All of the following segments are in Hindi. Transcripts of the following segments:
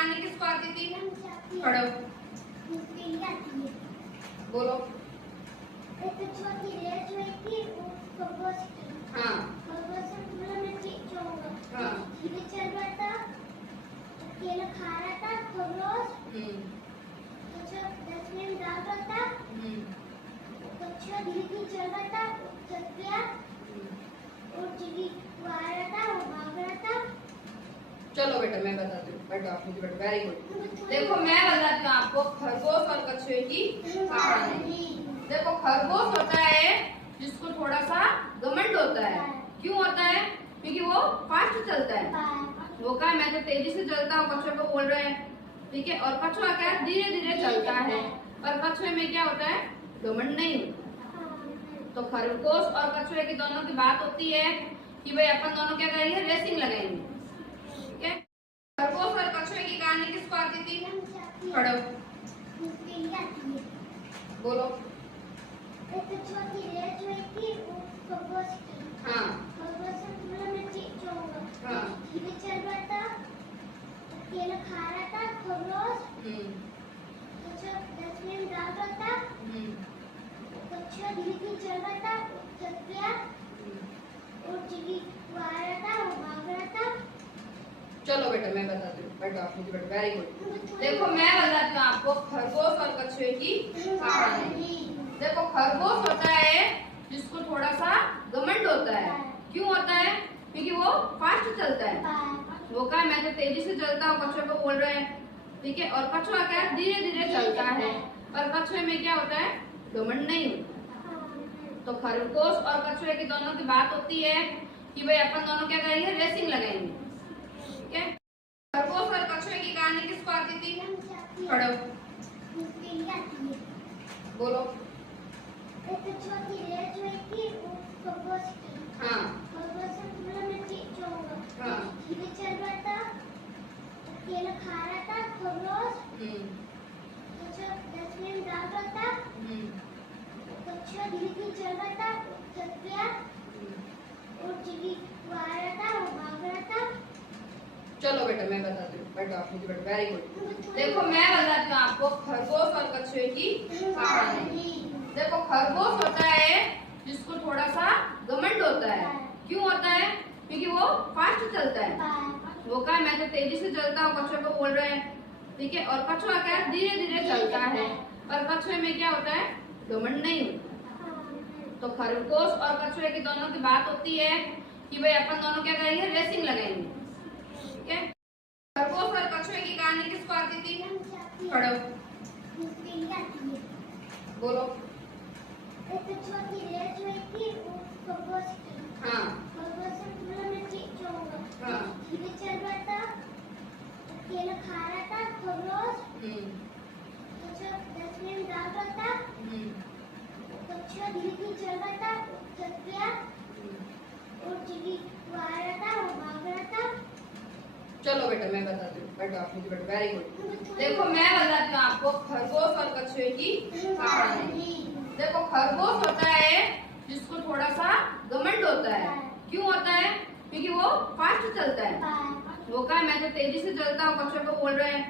कहानी किसको आती थी? पढ़ो, बोलो। कछुआ की रेस हुई थी, वो खरगोश की। हाँ खरगोश से बोला मैं जीत जाऊंगा। हाँ धीरे चल रहा था, अकेला खा रहा था खरगोश। कछुआ 10 मिनट डाल रहा था। कछुआ धीरे धीरे चल रहा था, थक गया और चिड़ी वो आ रहा था, वो भाग रहा था। चलो बेटा मैं बताती हूँ, बैठो आप मुझे, बैठो, वेरी गुड। देखो मैं बताती हूँ आपको खरगोश और कछुए की कहानी। देखो खरगोश होता है जिसको थोड़ा सा घमंड होता है। क्यों होता है? क्योंकि वो फास्ट चलता है। वो क्या, मैं तो तेजी से चलता हूँ, कछुए को बोल रहे हैं, ठीक है। और कछुआ क्या, धीरे धीरे चलता है। पर कछुए में क्या होता है, घमंड नहीं होता। तो खरगोश और कछुए की दोनों की बात होती है कि भाई अपन दोनों क्या करेंगे, रेसिंग लगाएंगे, ठीक है। खरगोश और कछुए की कहानी किसको आती थी? पढ़ो, बोलो। कछुआ की रेस हुई थी, वो खरगोश की। हाँ खरगोश से बोला मैं जीत जाऊंगा। हाँ धीरे चल रहा था, अकेला खा रहा था खरगोश। कछुआ 10 मिनट डाल रहा था। कछुआ धीरे धीरे चल रहा था, थक गया और चिड़ी वो आ रहा था, वो भाग रहा था। चलो बेटा मैं बताती हूँ, बैठो आप मुझे, बैठो, वेरी गुड। देखो मैं बताती हूँ आपको खरगोश और कछुए की कहानी। देखो खरगोश होता है जिसको थोड़ा सा घमंड होता है। क्यों होता है? क्योंकि वो फास्ट चलता है। वो क्या, मैं तो तेजी से चलता हूँ, कछुए को बोल रहे हैं, ठीक है। और कछुआ क्या, धीरे धीरे चलता है। पर कछुए में क्या होता है, घमंड नहीं होता। तो खरगोश और कछुए की दोनों की बात होती है कि भाई अपन दोनों क्या करेंगे, रेसिंग लगाएंगे, ठीक है। खरगोश और कछुए की कहानी किसको आती थी? पढ़ो, बोलो। कछुआ की रेस हुई थी, वो खरगोश की। हाँ खरगोश से बोला मैं जीत जाऊंगा। हाँ धीरे चल रहा था, अकेला खा रहा था खरगोश। कछुआ 10 मिनट डाल रहा था। कछुआ धीरे धीरे चल रहा था, थक गया और चिड़ी वो आ रहा था, वो भाग रहा था। चलो बेटा मैं बताती हूँ, बैठो आप मुझे, बैठो, वेरी गुड। देखो मैं बताती हूँ आपको खरगोश और कछुए की कहानी। देखो खरगोश होता है जिसको थोड़ा सा घमंड होता है। क्यों होता है? क्योंकि वो फास्ट चलता है। वो क्या, मैं तो तेजी से चलता हूँ, कछुए को बोल रहे हैं, ठीक है। और कछुआ क्या, धीरे धीरे चलता है। पर कछुए में क्या होता है, घमंड नहीं होता। तो खरगोश और कछुए की दोनों की बात होती है कि भाई अपन दोनों क्या करेंगे, रेसिंग लगाएंगे, ठीक है। खरगोश और कछुए की कहानी किसको आती थी? पढ़ो, बोलो। कछुआ की रेस हुई थी, वो खरगोश की। हाँ खरगोश से बोला मैं जीत जाऊंगा। हाँ धीरे चल रहा था, अकेला खा रहा था खरगोश। कछुआ 10 मिनट डाल रहा था। कछुआ धीरे धीरे चल रहा था, थक गया और चिड़ी वो आ रहा था, वो भाग रहा था। चलो बेटा मैं बताती हूँ, बैठो आप मुझे, बैठो, वेरी गुड। देखो मैं बताती हूँ आपको खरगोश और कछुए की कहानी। देखो खरगोश होता है जिसको थोड़ा सा घमंड होता है। क्यों होता है? क्योंकि वो फास्ट चलता है। वो क्या, मैं तो तेजी से चलता हूँ, कछुए को बोल रहे हैं,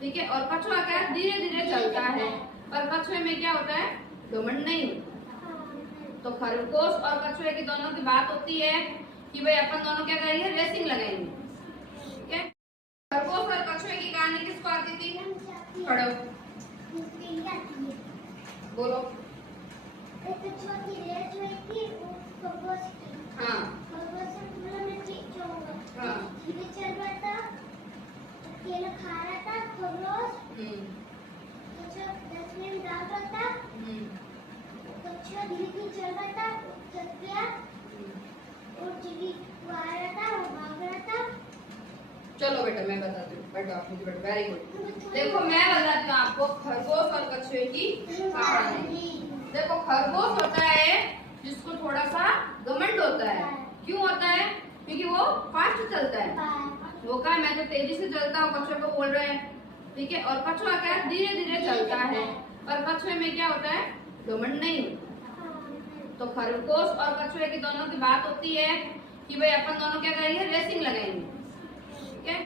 ठीक है। और कछुआ क्या, धीरे धीरे चलता है। पर कछुए में क्या होता है, घमंड नहीं होता। तो खरगोश और कछुए की दोनों की बात होती है कि भाई अपन दोनों क्या करेंगे, रेसिंग लगाएंगे, ठीक है। खरगोश और कछुए की कहानी किसको आती थी? पढ़ो, बोलो। कछुआ की रेस हुई थी, वो खरगोश की। हाँ खरगोश से बोला मैं जीत जाऊंगा। हाँ धीरे चल रहा था, अकेला खा रहा था खरगोश। कछुआ 10 मिनट डाल रहा था। कछुआ धीरे धीरे चल रहा था, थक गया और चिड़ी वो आ रहा था, वो भाग रहा था। चलो बेटा मैं बताती हूँ, बैठो आप मुझे, बैठो, वेरी गुड। देखो मैं बताती हूँ आपको खरगोश और कछुए की कहानी। देखो खरगोश होता है जिसको थोड़ा सा घमंड होता है। क्यों होता है? क्योंकि वो फास्ट चलता है। वो क्या, मैं तो तेजी से चलता हूँ, कछुए को बोल रहे हैं, ठीक है। और कछुआ क्या, धीरे धीरे चलता है। पर कछुए में क्या होता है, घमंड नहीं होता। तो खरगोश और कछुए की दोनों की बात होती है कि भाई अपन दोनों क्या करेंगे, रेसिंग लगाएंगे, ठीक है।